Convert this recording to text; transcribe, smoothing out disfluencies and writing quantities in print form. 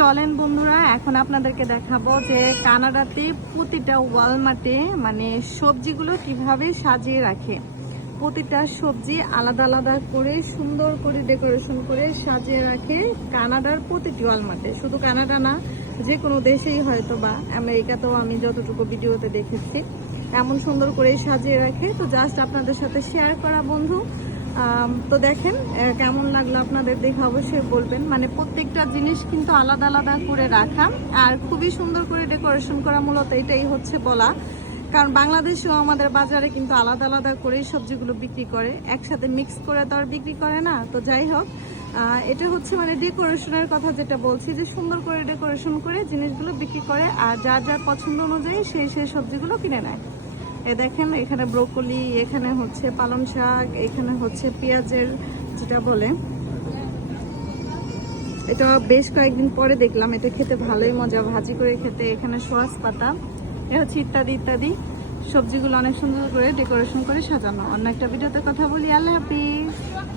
চলেন বন্ধুরা, এখন আপনাদেরকে দেখাবো যে কানাডাতে প্রতিটা ওয়ালমার্টে মানে সবজিগুলো কিভাবে সাজিয়ে রাখে। প্রতিটা সবজি আলাদা আলাদা করে সুন্দর করে ডেকোরেশন করে সাজিয়ে রাখে কানাডার প্রতিটি ওয়ালমার্টে। শুধু কানাডা না, যে কোনো দেশেই হয়তো বা আমেরিকাতেও আমি যতটুকু ভিডিওতে দেখেছি এমন সুন্দর করে সাজিয়ে রাখে। তো জাস্ট আপনাদের সাথে শেয়ার করা বন্ধু। তো দেখেন কেমন লাগলো আপনাদের দেখে অবশ্যই বলবেন। মানে প্রত্যেকটা জিনিস কিন্তু আলাদা আলাদা করে রাখা আর খুবই সুন্দর করে ডেকোরেশন করা, মূলত এটাই হচ্ছে বলা। কারণ বাংলাদেশেও আমাদের বাজারে কিন্তু আলাদা আলাদা করে সবজিগুলো বিক্রি করে, একসাথে মিক্স করে তো আর বিক্রি করে না। তো যাই হোক, এটা হচ্ছে মানে ডেকোরেশনের কথা যেটা বলছি, যে সুন্দর করে ডেকোরেশন করে জিনিসগুলো বিক্রি করে আর যার যার পছন্দ অনুযায়ী সেই সবজিগুলো কিনে নেয়। দেখেন এখানে ব্রোকলি, এখানে হচ্ছে পালং শাক, এখানে হচ্ছে পেঁয়াজের যেটা বলে, এটা বেশ কয়েকদিন পরে দেখলাম, এটা খেতে ভালোই মজা, ভাজি করে খেতে। এখানে সোয়াস পাতা, এ হচ্ছে ইত্যাদি ইত্যাদি সবজিগুলো অনেক সুন্দর করে ডেকোরেশন করে সাজানো। অন্য একটা ভিডিওতে কথা বলি। আল্লাহ হাফিজ।